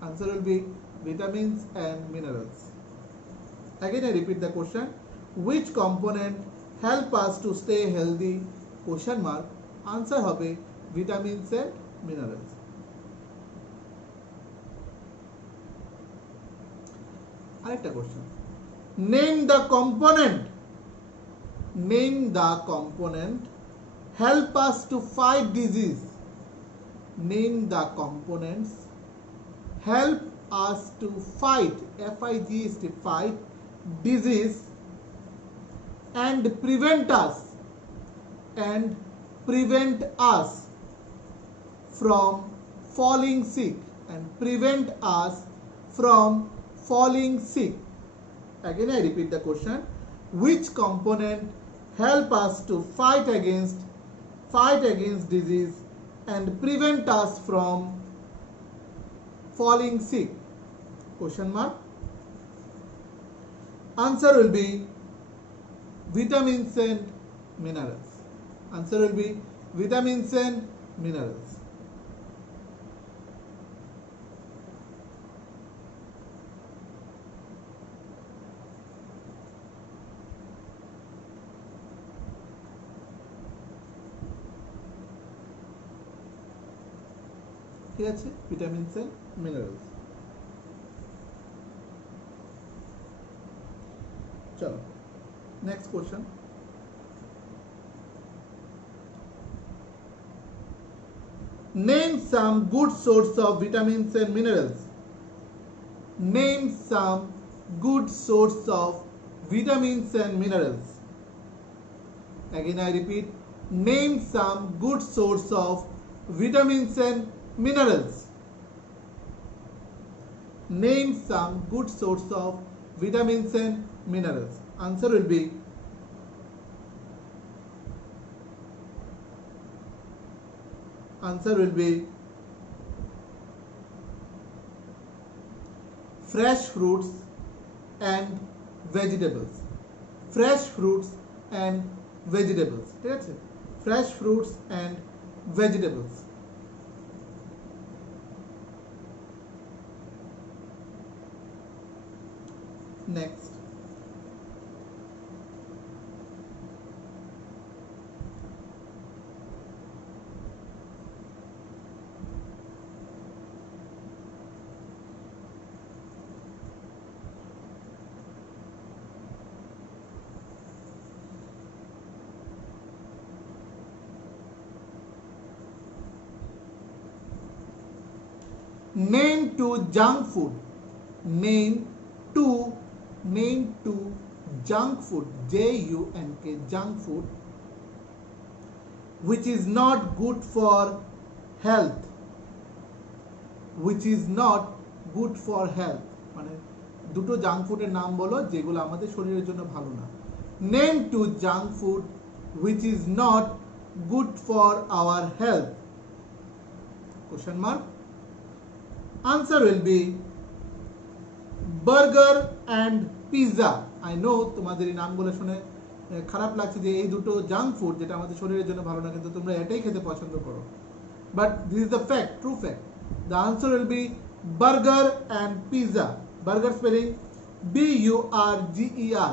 Answer will be vitamins and minerals. Again I repeat the question, which component help us to stay healthy? Question mark. Answer hobe vitamins and minerals. Arekta question, name the component help us to fight disease. Name the components help us to fight, F-I-G-H-T, fight disease and prevent us prevent us from falling sick, and prevent us from falling sick. Again I repeat the question, which component help us to fight against disease and prevent us from falling sick? Question mark. Answer will be vitamins and minerals. Answer will be vitamins and minerals. ঠিক আছে, vitamins and minerals. চলো next question. Name some good source of vitamins and minerals. Name some good source of vitamins and minerals. Again I repeat, name some good source of vitamins and minerals. Name some good source of vitamins and minerals. Answer will be fresh fruits and vegetables. Fresh fruits and vegetables. ঠিক আছে, fresh fruits and vegetables. Next, name two junk food. Name two junk food, JUNK, junk food, which is not good for health. Which is not good for health, মানে দুটো জাঙ্ক ফুডের নাম বলো যেগুলো আমাদের শরীরের জন্য ভালো না। Name two junk food which is not good for our health. Question mark. Answer will be burger and pizza. I know তোমাদের এই নামগুলো শুনে খারাপ লাগছে যে এই দুটো জাঙ্ক ফুড যেটা আমাদের শরীরের জন্য ভালো না, কিন্তু তোমরা এটাই খেতে পছন্দ করো। But this is the fact, true fact. The answer will be burger and pizza. Burger spelling BURGER.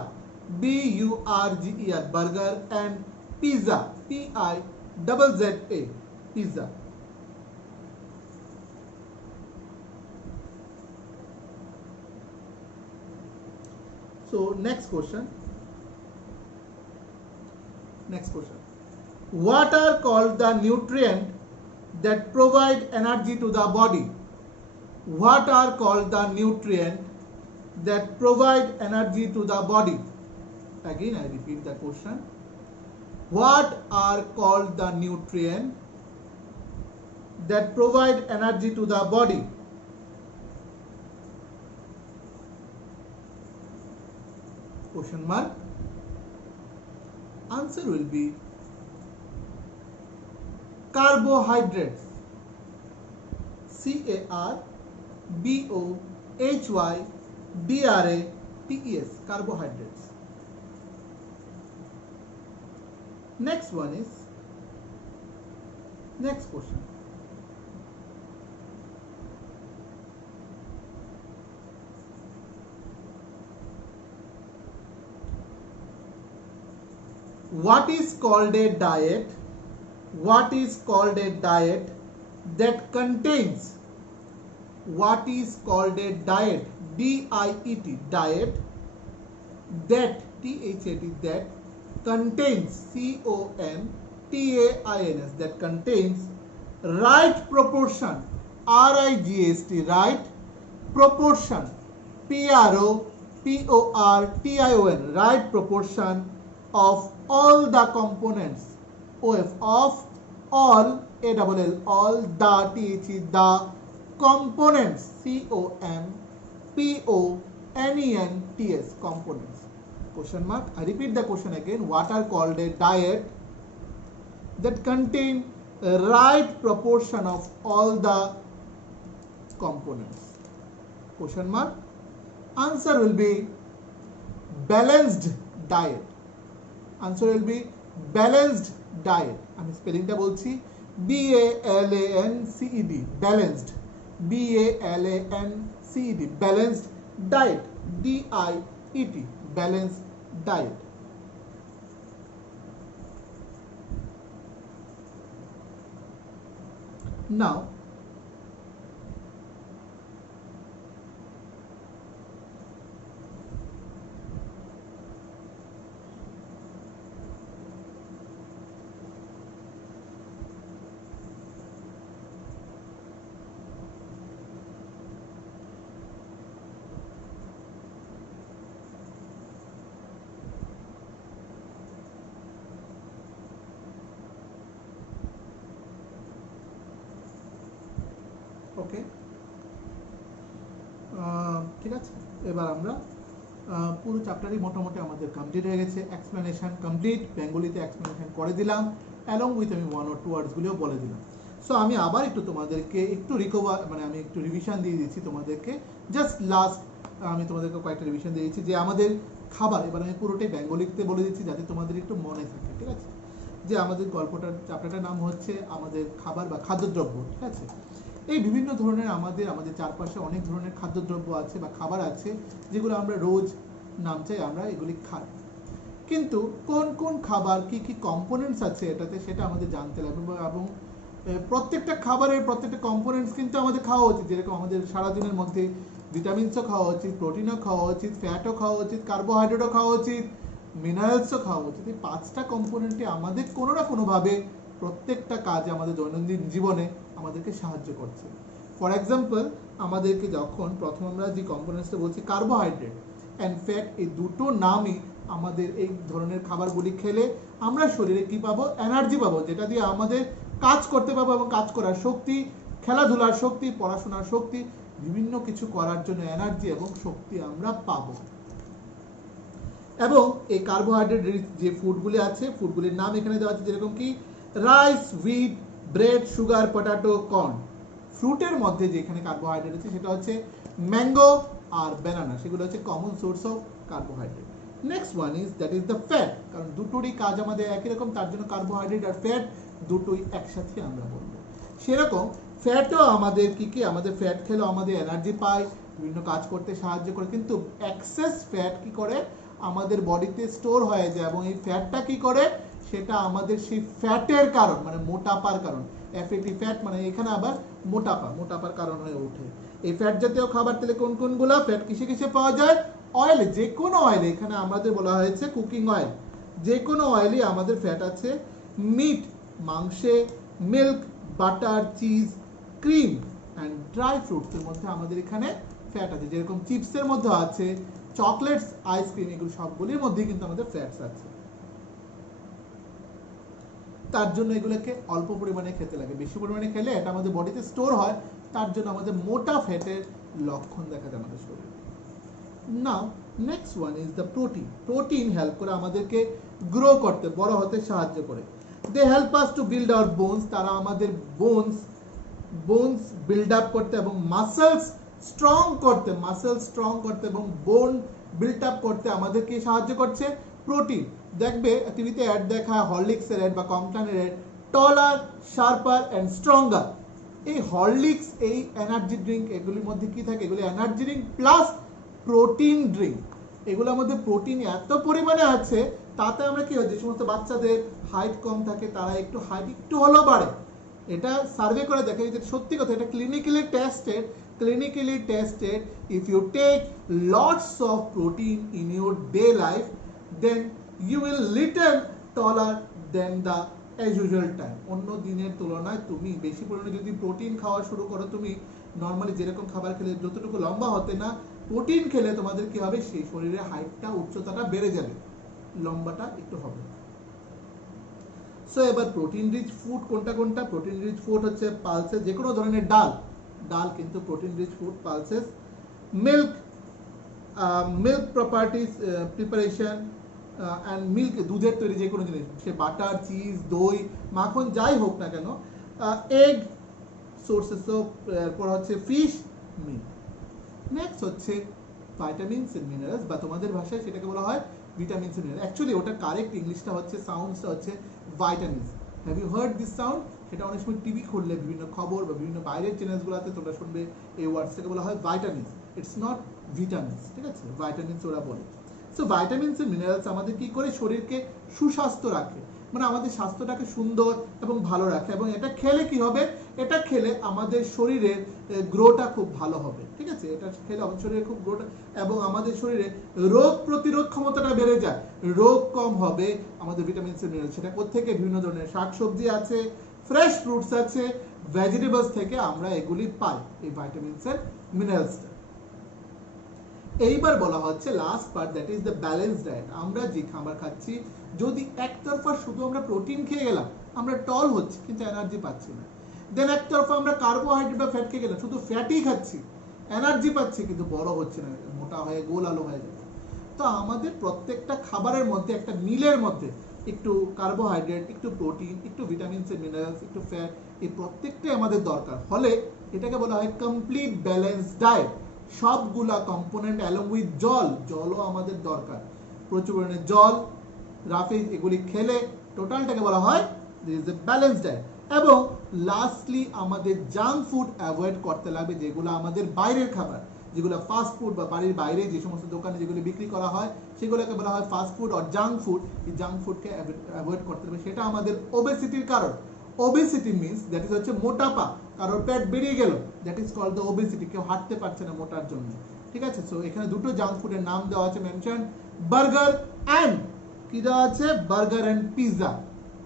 BURGER. Burger and pizza. PIZZA. Pizza. So next question. What are called the nutrient that provide energy to the body? What are called the nutrient that provide energy to the body? Again I repeat the question. What are called the nutrient that provide energy to the body? Question mark. Answer will be carbohydrates. CARBOHYDRATES. Carbohydrates. Next one is next question. What is called a diet? What is called a diet that contains? What is called a diet? DIET. Diet that THAT that contains CONTAINS that contains right proportion RIGST right proportion PROPORTION right proportion of all the components OF of all, ALL, all the, THE, the components, COMPONENTS, components. Question mark. I repeat the question again. What are called a diet that contain a right proportion of all the components? Question mark. Answer will be balanced diet. Answer will be balanced diet. আমি স্পেলিংটা বলছি BALANCED, balanced, BALANCED, balanced diet, DIET, balanced diet. Now ওকে, ঠিক আছে। এবার আমরা পুরো চ্যাপ্টারই মোটামুটি আমাদের কমপ্লিট হয়ে গেছে। এক্সপ্লেনেশন কমপ্লিট, বেঙ্গলিতে এক্সপ্লেনেশন করে দিলাম, অ্যালং উইথ আমি 1 or 2 ওয়ার্ডসগুলিও বলে দিলাম। সো আমি আবার একটু তোমাদেরকে একটু রিকভার, মানে আমি একটু রিভিশন দিয়ে দিচ্ছি তোমাদেরকে। জাস্ট লাস্ট আমি তোমাদেরকে কয়েকটা রিভিশন দিয়ে দিচ্ছি যে আমাদের খাবার, এবার আমি পুরোটাই বেঙ্গলিতে বলে দিচ্ছি যাতে তোমাদের একটু মনে থাকে, ঠিক আছে? যে আমাদের গল্পটার চ্যাপ্টারটার নাম হচ্ছে আমাদের খাবার বা খাদ্যদ্রব্য, ঠিক আছে? এই বিভিন্ন ধরনের আমাদের চারপাশে অনেক ধরনের খাদ্যদ্রব্য আছে বা খাবার আছে যেগুলো আমরা রোজ নাম চাই আমরা এগুলি খাই, কিন্তু কোন কোন খাবার কি কি কম্পোনেন্টস আছে এটাতে সেটা আমাদের জানতে লাগবে। এবং প্রত্যেকটা খাবারের প্রত্যেকটা কম্পোনেন্টস কিন্তু আমাদের খাওয়া উচিত। যেরকম আমাদের সারাদিনের মধ্যে ভিটামিনসও খাওয়া উচিত, প্রোটিনও খাওয়া উচিত, ফ্যাটও খাওয়া উচিত, কার্বোহাইড্রেটও খাওয়া উচিত, মিনারেলসও খাওয়া উচিত। এই 5টা কম্পোনেন্টে আমাদের কোনো না কোনোভাবে প্রত্যেকটা কাজে আমাদের দৈনন্দিন জীবনে আমাদেরকে সাহায্য করছে। ফর এক্সাম্পল, আমাদেরকে যখন প্রথম আমরা যে কম্পোনেন্টসটা বলছি কার্বোহাইড্রেট অ্যান্ড ফ্যাট, এই দুটো নামই আমাদের এই ধরনের খাবারগুলি খেলে আমরা শরীরে কি পাবো? এনার্জি পাবো, যেটা দিয়ে আমাদের কাজ করতে পাবো এবং কাজ করার শক্তি, খেলাধুলার শক্তি, পড়াশোনার শক্তি, বিভিন্ন কিছু করার জন্য এনার্জি এবং শক্তি আমরা পাবো। এবং এই কার্বোহাইড্রেট যে ফুডগুলি আছে, ফুডগুলির নাম এখানে দেওয়া আছে, যেরকম কি rice, wheat, bread, sugar, potato, corn. ফ্রুটের মধ্যে যেখানে কার্বোহাইড্রেট আছে সেটা হচ্ছে ম্যাঙ্গো আর ব্যানানা, সেগুলো হচ্ছে common source of carbohydrate. Next one is that is the fat, কারণ দুটোরই কাজ আমাদের একই রকম, তার জন্য কার্বোহাইড্রেট আর ফ্যাট দুটোই একসাথে আমরা বলবো। সেরকম ফ্যাটও আমাদের কি আমাদের ফ্যাট খেলেও আমাদের এনার্জি পাই, বিভিন্ন কাজ করতে সাহায্য করে, কিন্তু এক্সেস ফ্যাট কি করে আমাদের বডিতে স্টোর হয়ে যায় এবং এই ফ্যাটটা কি করে সেটা আমাদের সেই ফ্যাটের কারণ, মানে মোটাপার কারণ। ফ্যাটি ফ্যাট মানে এখানে আবার মোটাপার কারণ হয়ে ওঠে। এই ফ্যাট জাতীয় খাবার তেলে কোন কোনগুলো? ফ্যাট কিসে কিসে পাওয়া যায়? অয়েলে, যে কোনো অয়েলে, এখানে আমাদের বলা হয়েছে কুকিং অয়েল, যে কোনো অয়েলই আমাদের ফ্যাট আছে। মিট, মাংসে, milk, butter, cheese, cream and dry ফ্রুটসের মধ্যে আমাদের এখানে ফ্যাট আছে, যেরকম চিপসের মধ্যে আছে, চকলেটস, আইসক্রিম, এগুলো সবগুলির মধ্যেই কিন্তু আমাদের ফ্যাটস আছে। তার জন্য এগুলোকে অল্প পরিমাণে খেতে লাগে, বেশি পরিমাণে খেলে এটা আমাদের বডিতে স্টোর হয়, তার জন্য আমাদের মোটা ফ্যাটের লক্ষণ দেখা যায় আমাদের শরীরে। Now next one is the protein. Protein help করে আমাদেরকে গ্রো করতে, বড় হতে সাহায্য করে। They help us to build our bones, তারা আমাদের বোনস বিল্ড আপ করতে এবং মাসেলস স্ট্রং করতে এবং বোন বিল্ড আপ করতে আমাদেরকে সাহায্য করছে প্রোটিন। দেখবে টিভিতে অ্যাড দেখা, হরলিক্সের অ্যাড বা কমপ্লানের ad, taller, sharper and stronger. এই হরলিক্স, এই এনার্জি ড্রিঙ্ক, এগুলির মধ্যে কি থাকে? এগুলি energy drink plus protein drink. এগুলোর মধ্যে প্রোটিন এত পরিমাণে আছে, তাতে আমরা কি হয়, যে সমস্ত বাচ্চাদের হাইট কম থাকে তারা হাইট একটু হলেও বাড়ে। এটা সার্ভে করে দেখা যায়, সত্যি কথা, এটা clinically tested. If you take lots of protein in your day life, then you will little taller than the as usual time. অন্য দিনের তুলনায় তুমি বেশি পরিমাণে যদি প্রোটিন খাওয়া শুরু করো, তুমি নর্মালি যেরকম খাবার খেলে যতটুকু লম্বা হতে না, প্রোটিন খেলে তোমাদের কি হবে, সেই শরীরের হাইটটা, উচ্চতাটা বেড়ে যাবে, লম্বাটা একটু হবে। সো এবার প্রোটিন রিচ ফুড কোনটা কোনটা? প্রোটিন রিচ ফুড হচ্ছে পালসেস, যে কোনো ধরনের ডাল কিন্তু protein rich food, pulses, milk, milk properties preparation and milk, দুধের তৈরি যে কোনো জিনিস, সে বাটার, চিজ, দই, মাখন যাই হোক না কেন, এগ সোর্সেস অফ, এরপর হচ্ছে ফিশ, মিল্ক। নেক্সট হচ্ছে ভাইটামিনস এন্ড মিনারেলস, বা তোমাদের ভাষায় সেটাকে বলা হয় ভিটামিনস এন্ড মিনারেলস। অ্যাকচুয়ালি ওটা কারেক্ট ইংলিশটা হচ্ছে, সাউন্ডসটা হচ্ছে vitamins. Have you heard this sound? সেটা অনেক সময় টিভি খুললে বিভিন্ন খবর বা বিভিন্ন বাইরের চ্যানেলসগুলোতে তোমরা শুনবে এই ওয়ার্ডসটাকে বলা হয় ভাইটামিনস। ইটস নট ভিটামিনস, ঠিক আছে? ভাইটামিনস ওরা বলে। সো ভাইটামিনস এন্ড মিনারেলস আমাদের কি করে? শরীরকে সুস্বাস্থ্য রাখে, মানে আমাদের স্বাস্থ্যটাকে সুন্দর এবং ভালো রাখে। এবং এটা খেলে কি হবে? এটা খেলে আমাদের শরীরের গ্রোটা খুব ভালো হবে, ঠিক আছে? এটা খেলে আমাদের শরীরে খুব গ্রোটা, এবং আমাদের শরীরে রোগ প্রতিরোধ ক্ষমতাটা বেড়ে যায়, রোগ কম হবে আমাদের ভিটামিনস এন্ড মিনারেলস। সেটা কোত্থেকে? বিভিন্ন ধরনের শাকসবজি আছে, ফ্রেশ ফ্রুটস আছে, ভেজিটেবলস থেকে আমরা এগুলি পাই, এই ভিটামিনস এন্ড মিনারেলসটা। এইবার বলা হচ্ছে last part, that is the balance diet. আমরা যে খাবার খাচ্ছি, যদি একতরফা শুধু আমরা প্রোটিন খেয়ে গেলাম, আমরা টল হচ্ছি কিন্তু এনার্জি পাচ্ছি না। দেন একতরফা আমরা কার্বোহাইড্রেট বা ফ্যাট খেয়ে গেলাম, শুধু ফ্যাটই খাচ্ছি, এনার্জি পাচ্ছি কিন্তু বড় হচ্ছে না, মোটা হয়ে গোল আলো হয়ে যাচ্ছে। তো আমাদের প্রত্যেকটা খাবারের মধ্যে, একটা মিলের মধ্যে একটু কার্বোহাইড্রেট, একটু প্রোটিন, একটু ভিটামিনস এন্ড মিনারেলস, একটু ফ্যাট, এই প্রত্যেকটাই আমাদের দরকার। ফলে এটাকে বলা হয় কমপ্লিট ব্যালেন্স ডায়েট। সবগুলা কম্পোনেন্ট অ্যালং উইথ জলও আমাদের দরকার, প্রচুর পরিমাণে জল, রাফেজ, এগুলি খেলে টোটালটাকে বলা হয় this is a balance diet. এবং লাস্টলি আমাদের জাঙ্ক ফুড অ্যাভয়েড করতে লাগবে, যেগুলো আমাদের বাইরের খাবার, যেগুলো ফাস্ট ফুড বা বাড়ির বাইরে যে সমস্ত দোকানে যেগুলো বিক্রি করা হয়, সেগুলোকে বলা হয় ফাস্ট ফুড আর জাঙ্ক ফুড। এই জাঙ্ক ফুডকে অ্যাভয়েড করতে হবে, সেটা আমাদের ওবেসিটির কারণ। ওবেসিটি মিনস দ্যাট ইজ হচ্ছে মোটাপা, কারোর পেট বেরিয়ে গেল, that is called the obesity. কেউ হাঁটতে পারছে না মোটার জন্য, ঠিক আছে? সো এখানে দুটো জাঙ্ক ফুডের নাম দেওয়া আছে, মেনশন, বার্গার অ্যান্ড কি দেওয়া আছে? Burger and pizza.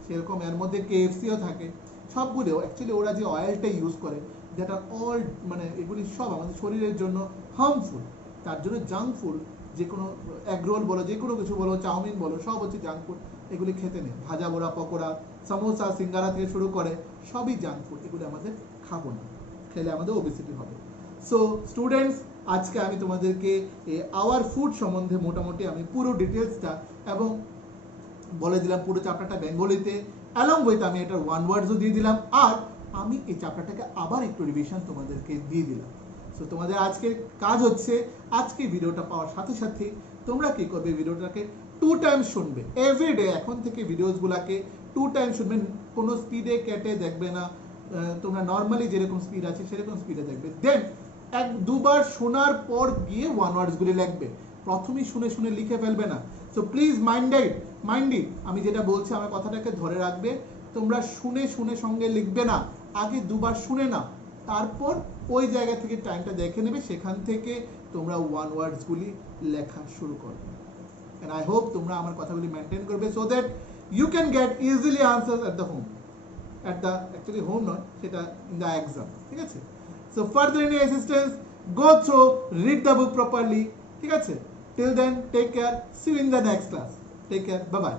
সেরকম এর মধ্যে কেএফসিও থাকে। সবগুলো অ্যাকচুয়ালি ওরা যে অয়েলটা ইউজ করে, দ্যাট আর অল, মানে এগুলি সব আমাদের শরীরের জন্য হার্মফুল। তার জন্য জাঙ্ক ফুড, যে কোনো এগ রোল বলো, যে কোনো কিছু বলো, চাউমিন বলো, সব হচ্ছে জাঙ্ক ফুড। এগুলি খেতে নেই। ভাজা পোড়া, পকোড়া, সামোসা, সিঙ্গারা থেকে শুরু করে সবই জাঙ্ক ফুড। এগুলি আমাদের খাবো না, খেলে আমাদের ওবেসিটি হবে। সো স্টুডেন্টস, আজকে আমি তোমাদেরকে আওয়ার ফুড সম্বন্ধে মোটামুটি আমি পুরো ডিটেলসটা এবং বলে দিলাম, পুরো চ্যাপ্টারটা বেঙ্গলিতে, অ্যালং উইথ আমি এটার ওয়ান ওয়ার্ডসও দিয়ে দিলাম, আর আমি এই চ্যাপ্টারটাকে আবার একটু রিভিশন তোমাদেরকে দিয়ে দিলাম। সো তোমাদের আজকের কাজ হচ্ছে, আজকে ভিডিওটা পাওয়ার সাথে সাথে তোমরা কি করবে? ভিডিওটাকে 2 টাইমস শুনবে এভরিডে। এখন থেকে ভিডিওসগুলোকে 2 টাইমস শুনবে, কোনো স্পিডে কেটে দেখবে না। তোমরা নর্মালি যেরকম স্পিড আছে সেরকম স্পিডে দেখবে। দেন দুবার শোনার পর গিয়ে ওয়ান ওয়ার্ডসগুলি লিখবে, প্রথমেই শুনে শুনে লিখে ফেলবে না। সো প্লিজ মাইন্ডি, আমি যেটা বলছি আমার কথাটাকে ধরে রাখবে। তোমরা শুনে শুনে সঙ্গে লিখবে না, আগে দুবার শুনে না, তারপর ওই জায়গা থেকে টাইমটা দেখে নেবে, সেখান থেকে তোমরা ওয়ান ওয়ার্ডসগুলি লেখা শুরু করবে। এন্ড আই হোপ তোমরা আমার কথাগুলি মেনটেন করবে, so that you can get easily answers at the home, actually home নয়, সেটা in the exam, ঠিক আছে? So further any assistance, go through, read the book properly, ঠিক আছে? Till then, take care, see you in the next class, take care, bye bye.